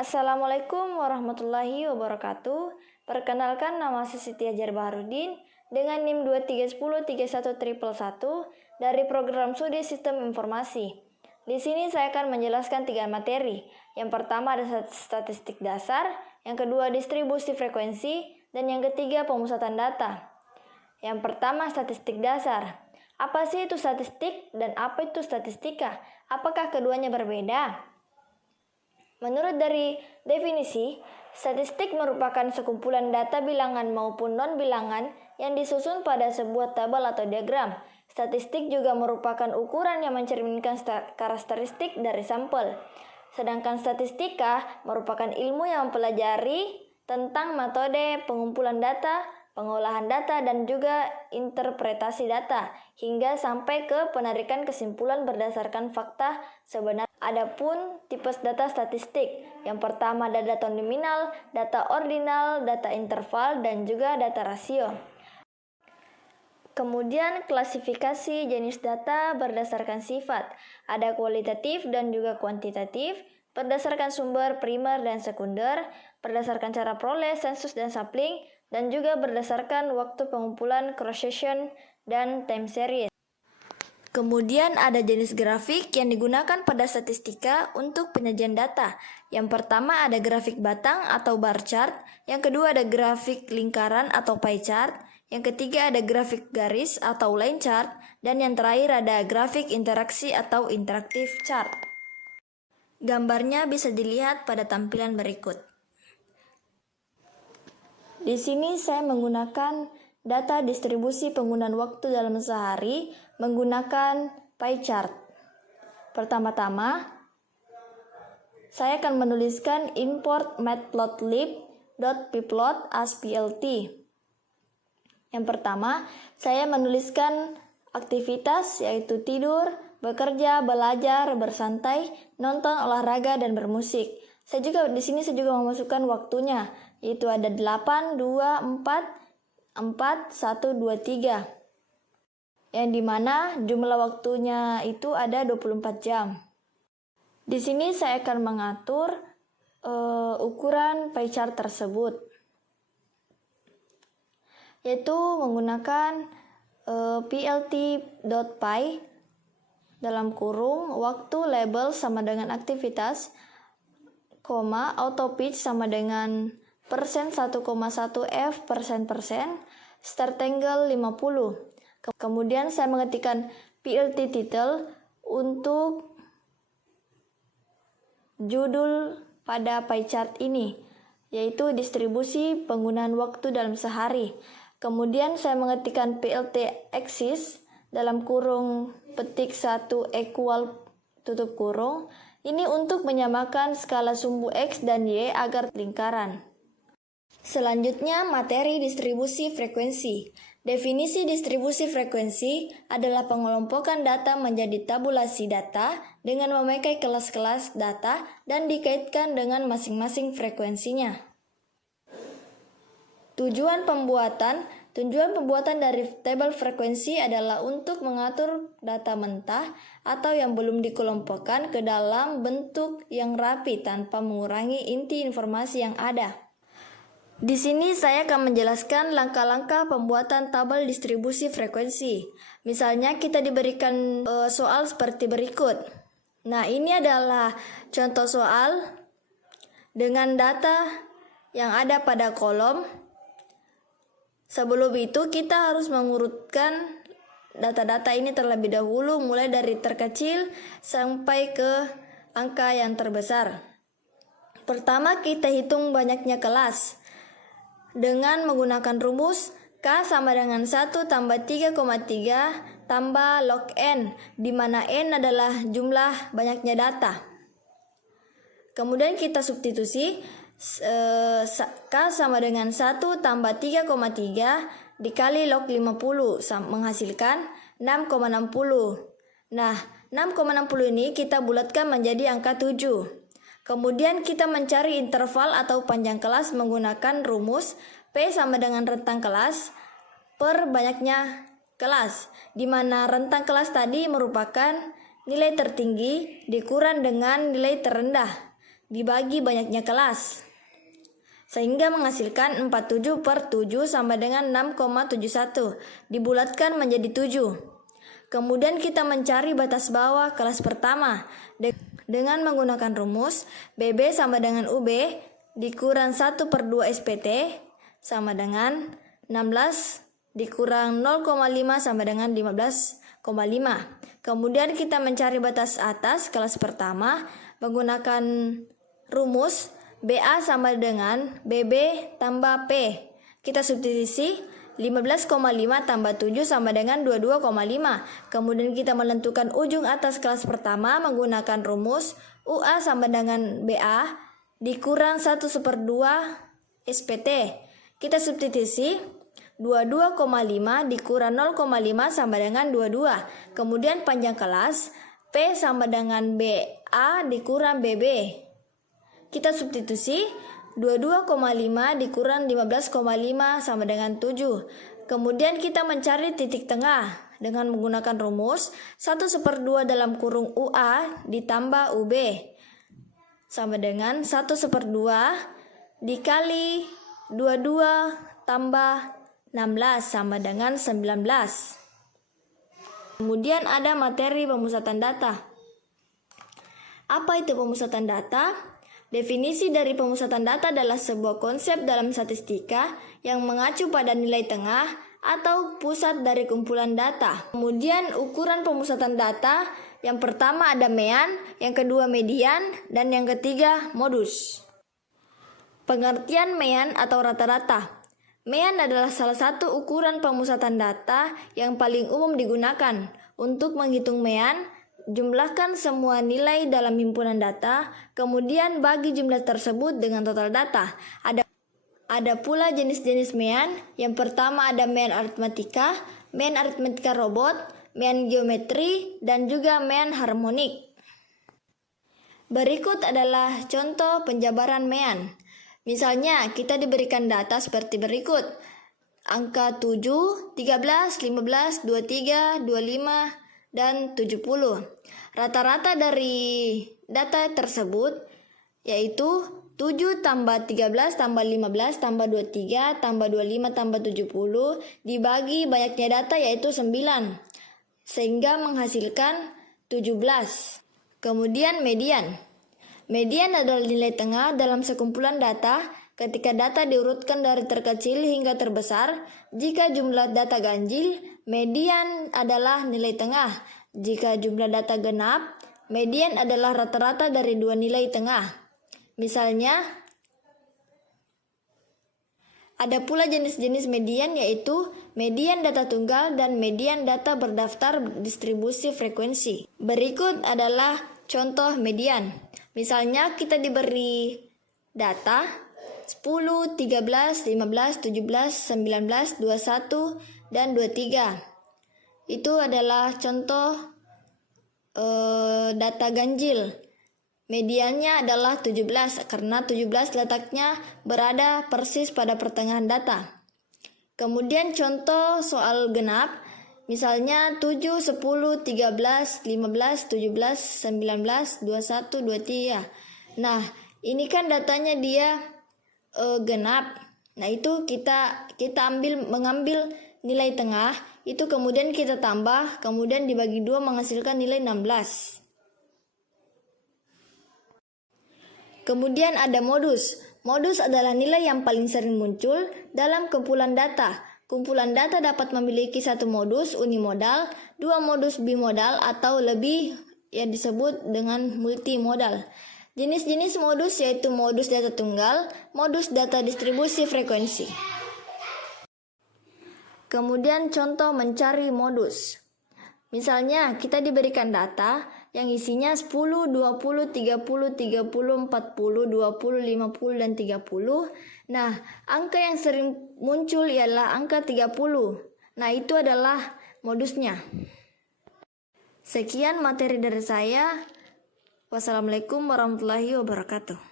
Assalamualaikum warahmatullahi wabarakatuh. Perkenalkan, nama saya Siti Ajar Baharudin dengan NIM 2310311111 dari program Studi Sistem Informasi. Di sini saya akan menjelaskan 3 materi. Yang pertama ada statistik dasar, yang kedua distribusi frekuensi, dan yang ketiga pemusatan data. Yang pertama statistik dasar. Apa sih itu statistik dan apa itu statistika? Apakah keduanya berbeda? Menurut dari definisi, statistik merupakan sekumpulan data bilangan maupun non-bilangan yang disusun pada sebuah tabel atau diagram. Statistik juga merupakan ukuran yang mencerminkan karakteristik dari sampel. Sedangkan statistika merupakan ilmu yang mempelajari tentang metode pengumpulan data, pengolahan data, dan juga interpretasi data, hingga sampai ke penarikan kesimpulan berdasarkan fakta sebenarnya. Adapun tipe data statistik, yang pertama ada data nominal, data ordinal, data interval, dan juga data rasio. Kemudian klasifikasi jenis data berdasarkan sifat, ada kualitatif dan juga kuantitatif, berdasarkan sumber primer dan sekunder, berdasarkan cara peroleh, sensus dan sampling, dan juga berdasarkan waktu pengumpulan cross-section dan time series. Kemudian ada jenis grafik yang digunakan pada statistika untuk penyajian data. Yang pertama ada grafik batang atau bar chart, yang kedua ada grafik lingkaran atau pie chart, yang ketiga ada grafik garis atau line chart, dan yang terakhir ada grafik interaksi atau interactive chart. Gambarnya bisa dilihat pada tampilan berikut. Di sini saya menggunakan data distribusi penggunaan waktu dalam sehari menggunakan pie chart. Pertama-tama, saya akan menuliskan import matplotlib.pplot as plt. Yang pertama, saya menuliskan aktivitas yaitu tidur, bekerja, belajar, bersantai, nonton, olahraga, dan bermusik. Saya juga memasukkan waktunya, yaitu ada 8, 2, 4, 1, 2, 3. Yang dimana jumlah waktunya itu ada 24 jam. Di sini saya akan mengatur ukuran pie chart tersebut, yaitu menggunakan plt.pie dalam kurung waktu label sama dengan aktivitas, auto pitch sama dengan persen 1,1 f persen, start angle 50. Kemudian saya mengetikkan plt title untuk judul pada pie chart ini, yaitu distribusi penggunaan waktu dalam sehari. Kemudian saya mengetikkan plt axis dalam kurung petik 1 equal tutup kurung. Ini untuk menyamakan skala sumbu X dan Y agar lingkaran. Selanjutnya materi distribusi frekuensi. Definisi distribusi frekuensi adalah pengelompokan data menjadi tabulasi data dengan memakai kelas-kelas data dan dikaitkan dengan masing-masing frekuensinya. Tujuan pembuatan dari tabel frekuensi adalah untuk mengatur data mentah atau yang belum dikelompokkan ke dalam bentuk yang rapi tanpa mengurangi inti informasi yang ada. Di sini saya akan menjelaskan langkah-langkah pembuatan tabel distribusi frekuensi. Misalnya kita diberikan soal seperti berikut. Nah, ini adalah contoh soal dengan data yang ada pada kolom. Sebelum itu kita harus mengurutkan data-data ini terlebih dahulu, mulai dari terkecil sampai ke angka yang terbesar. Pertama kita hitung banyaknya kelas dengan menggunakan rumus K sama dengan 1 tambah 3,3 tambah log N, di mana N adalah jumlah banyaknya data. Kemudian kita substitusi K sama dengan 1 tambah 3,3 dikali log 50 menghasilkan 6,60. Nah, 6,60 ini kita bulatkan menjadi angka 7. Kemudian kita mencari interval atau panjang kelas menggunakan rumus P sama dengan rentang kelas per banyaknya kelas, di mana rentang kelas tadi merupakan nilai tertinggi dikurang dengan nilai terendah. dibagi banyaknya kelas, sehingga menghasilkan 47/7 sama dengan 6,71, dibulatkan menjadi 7. Kemudian kita mencari batas bawah kelas pertama dengan menggunakan rumus BB sama dengan UB dikurang 1/2 SPT sama dengan 16 dikurang 0,5 sama dengan 15,5. Kemudian kita mencari batas atas kelas pertama menggunakan rumus BA sama dengan BB tambah P. Kita substitusi 15,5 tambah 7 sama dengan 22,5. Kemudian kita menentukan ujung atas kelas pertama menggunakan rumus UA sama dengan BA dikurang 1/2 SPT. Kita substitusi 22,5 dikurang 0,5 sama dengan 22. Kemudian panjang kelas P sama dengan BA dikurang BB. Kita substitusi 22,5 dikurang 15,5 sama dengan 7. Kemudian kita mencari titik tengah dengan menggunakan rumus 1/2 dalam kurung UA ditambah UB sama dengan 1/2 dikali 22 tambah 16 sama dengan 19. Kemudian ada materi pemusatan data. Apa itu pemusatan data? Definisi dari pemusatan data adalah sebuah konsep dalam statistika yang mengacu pada nilai tengah atau pusat dari kumpulan data. Kemudian ukuran pemusatan data, yang pertama ada mean, yang kedua median, dan yang ketiga modus. Pengertian mean atau rata-rata. Mean adalah salah satu ukuran pemusatan data yang paling umum digunakan. Untuk menghitung mean, jumlahkan semua nilai dalam himpunan data, kemudian bagi jumlah tersebut dengan total data. Ada pula jenis-jenis mean. Yang pertama ada mean aritmatika robot, mean geometri, dan juga mean harmonik. Berikut adalah contoh penjabaran mean. Misalnya, kita diberikan data seperti berikut. Angka 7, 13, 15, 23, 25, dan 70. Rata-rata dari data tersebut yaitu 7 tambah 13 tambah 15 tambah 23 tambah 25 tambah 70 dibagi banyaknya data yaitu 9, sehingga menghasilkan 17. Kemudian median. Median adalah nilai tengah dalam sekumpulan data ketika data diurutkan dari terkecil hingga terbesar. Jika jumlah data ganjil, median adalah nilai tengah. Jika jumlah data genap, median adalah rata-rata dari dua nilai tengah. Misalnya, ada pula jenis-jenis median yaitu median data tunggal dan median data berdaftar distribusi frekuensi. Berikut adalah contoh median. Misalnya kita diberi data 10, 13, 15, 17, 19, 21, dan 23. Itu adalah contoh data ganjil. Mediannya adalah 17 karena 17 letaknya berada persis pada pertengahan data. Kemudian contoh soal genap. Misalnya 7, 10, 13, 15, 17, 19, 21, 23. Nah, ini kan datanya dia genap. Nah, itu kita mengambil nilai tengah, itu kemudian kita tambah, kemudian dibagi 2 menghasilkan nilai 16. Kemudian ada modus. Modus adalah nilai yang paling sering muncul dalam kumpulan data. Kumpulan data dapat memiliki satu modus unimodal, dua modus bimodal, atau lebih yang disebut dengan multimodal. Jenis-jenis modus yaitu modus data tunggal, modus data distribusi frekuensi. Kemudian contoh mencari modus. Misalnya kita diberikan data yang isinya 10, 20, 30, 30, 40, 20, 50, dan 30. Nah, angka yang sering muncul ialah angka 30. Nah, itu adalah modusnya. Sekian materi dari saya. Wassalamualaikum warahmatullahi wabarakatuh.